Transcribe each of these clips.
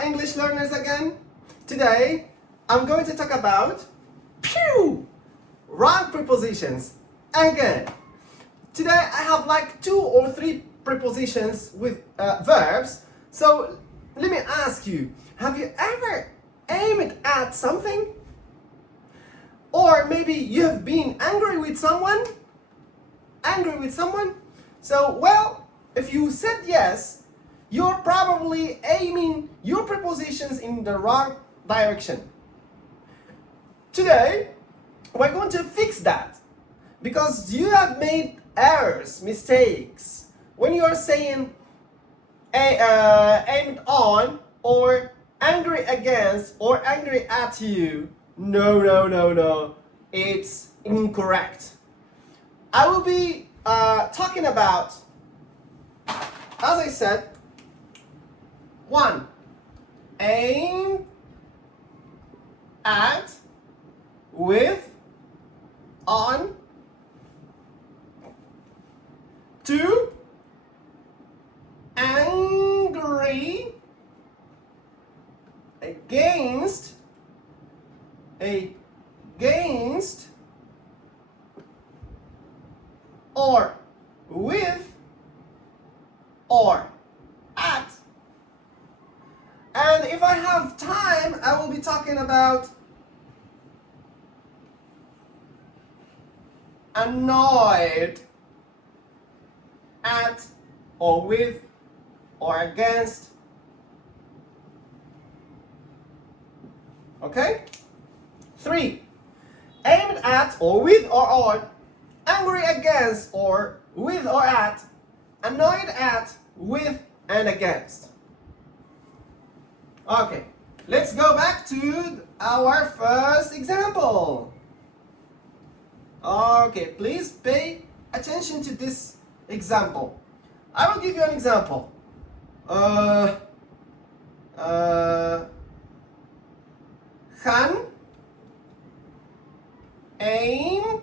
Hello English learners again. Today I'm going to talk about wrong prepositions again. Today I have like 2 or 3 prepositions with verbs. So let me ask you, have you ever aimed at something? Or maybe you have been angry with someone? So, well, if you said yes, you're probably aiming your prepositions in the wrong direction. Today, we're going to fix that because you have made errors, mistakes. When you are saying aimed on or angry against or angry at you, no, it's incorrect. I will be talking about, as I said, 1. Aim at, with, on. 2. Angry, against, or with, or at. And if I have time, I will be talking about annoyed, at, or with, or against. Okay? 3. Aimed at, or with, or on. Angry against, or with, or at. Annoyed at, with, and against. Okay, let's go back to our first example. Okay, please pay attention to this example. I will give you an example. Gaan aim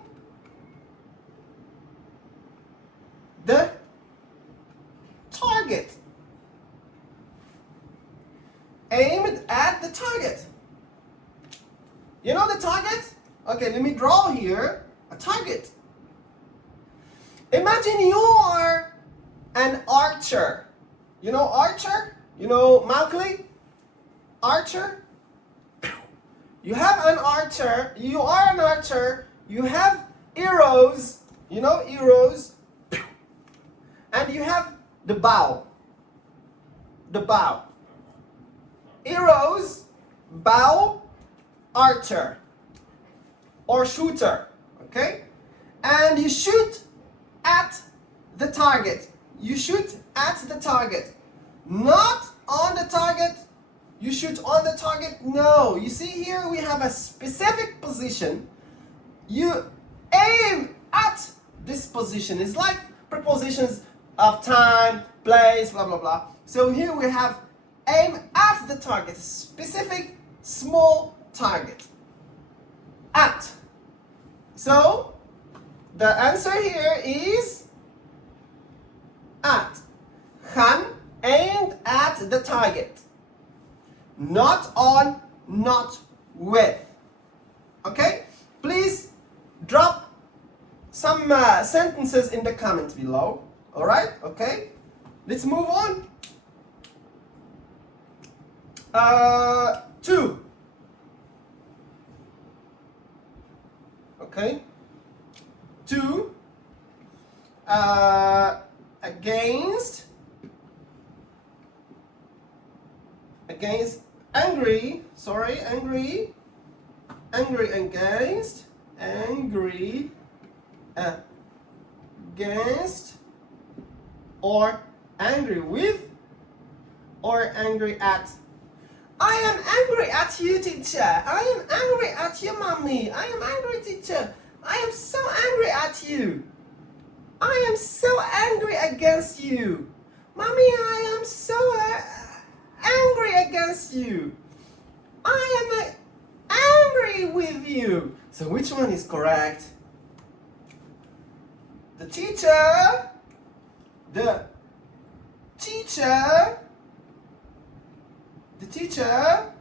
the target. Aimed at the target. You know the target? Okay, let me draw here a target. Imagine you are an archer. You know archer? You know Malkley? Archer? You have an archer. You are an archer. You have arrows. You know arrows? And you have the bow. The bow. Arrows, bow, archer or shooter, okay? And you shoot at the target. You shoot at the target. Not on the target. You shoot on the target. No. You see here we have a specific position. You aim at this position. It's like prepositions of time, place, blah, blah, blah. So here we have aim at the target, specific small target. At. So the answer here is at. Gaan aimed at the target. Not on, not with. Okay? Please drop some sentences in the comments below. Alright? Okay? Let's move on. 2. Okay. 2. Against, angry, against, or angry with, or angry at. I am angry at you, teacher. I am angry at you, mommy. I am angry, teacher. I am so angry at you. I am so angry against you. Mommy, I am so angry against you. I am angry with you. So which one is correct? The teacher The teacher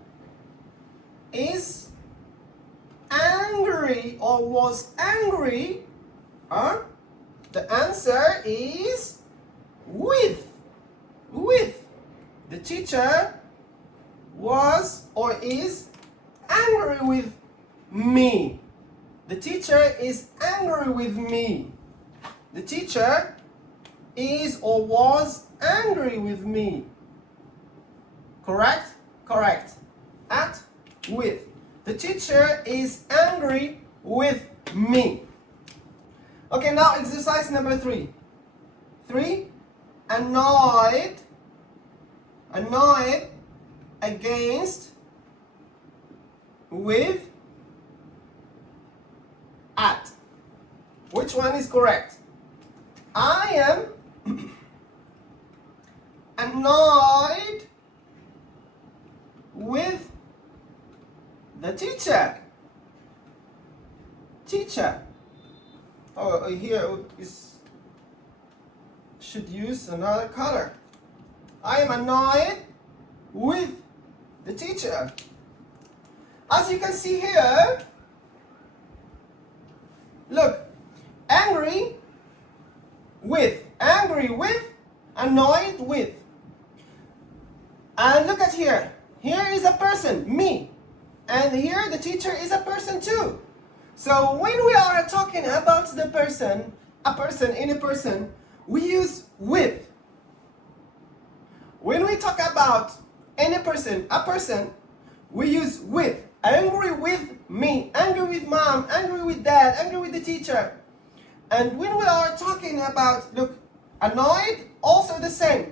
is angry or was angry. The answer is with. With. The teacher was or is angry with me. The teacher is angry with me. The teacher is or was angry with me. Correct? Correct. At, with. The teacher is angry with me. Okay, now exercise number 3. 3. Annoyed. Annoyed against, with, at. Which one is correct? I am annoyed with the teacher. Teacher. Oh, here is should use another color. I am annoyed with the teacher. As you can see here, look, angry with, annoyed with. And look at here. Here is a person, me. And here the teacher is a person too. So when we are talking about the person, a person, any person, we use with. When we talk about any person, a person, we use with. Angry with me, angry with mom, angry with dad, angry with the teacher. And when we are talking about, look, annoyed, also the same.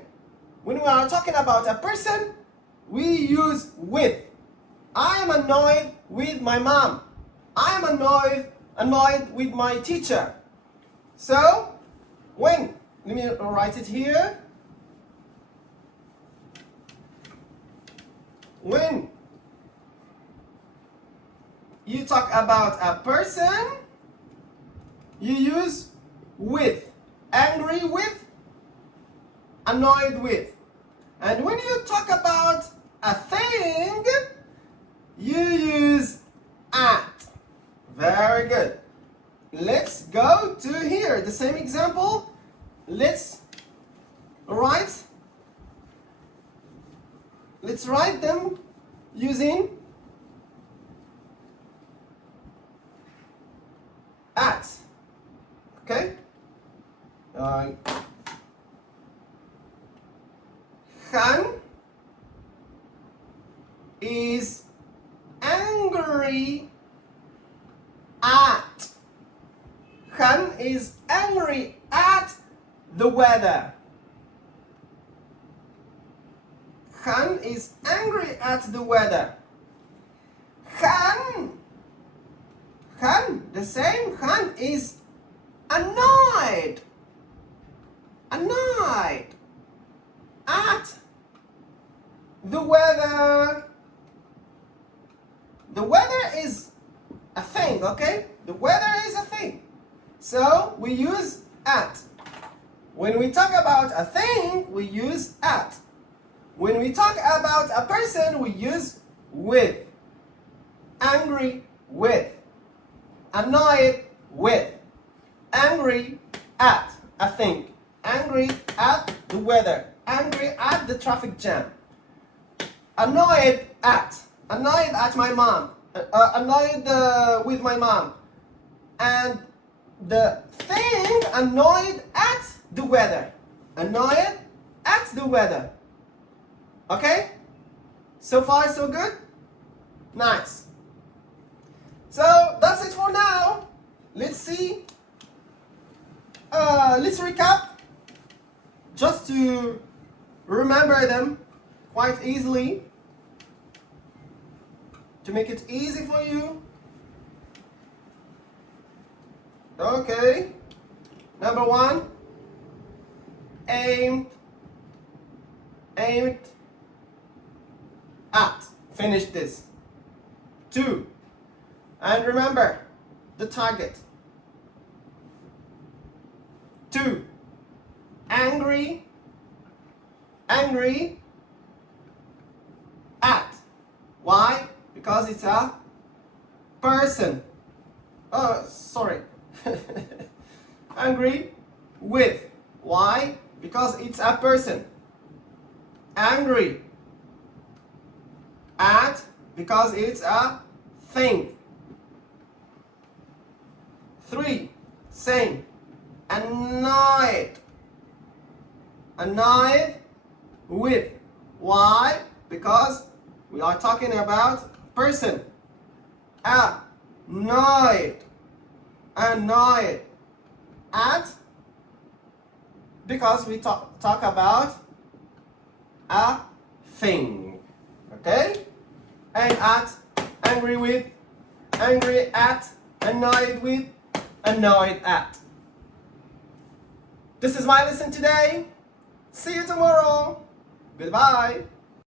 When we are talking about a person, we use with. I am annoyed with my mom. I am annoyed with my teacher. So, when, let me write it here. When you talk about a person, you use with. Angry with, annoyed with. And when you talk about a thing, you use at. Very good. Let's go to here. The same example. Let's write them using at. Okay? Han is angry at. Han is angry at the weather. Han is angry at the weather. Han, the same. Han is annoyed. Annoyed at the weather. The weather is a thing, okay? The weather is a thing. So we use at. When we talk about a thing, we use at. When we talk about a person, we use with. Angry with. Annoyed with. Angry at a thing. Angry at the weather. Angry at the traffic jam. Annoyed at. Annoyed at my mom. Annoyed with my mom. And the thing annoyed at the weather. Annoyed at the weather. Okay? So far so good? Nice. So that's it for now. Let's see. Let's recap. Just to remember them quite easily. To make it easy for you. Okay. Number 1. Aimed at. Finish this. 2. And remember the target. 2. Angry because it's a person. Oh, sorry. Angry with. Why? Because it's a person. Angry at, because it's a thing. 3. Same. Annoyed. Annoyed with. Why? Because we are talking about person. Annoyed. Annoyed at, because we talk about a thing. Okay? And at, angry with, angry at, annoyed with, annoyed at. This is my lesson today. See you tomorrow. Goodbye.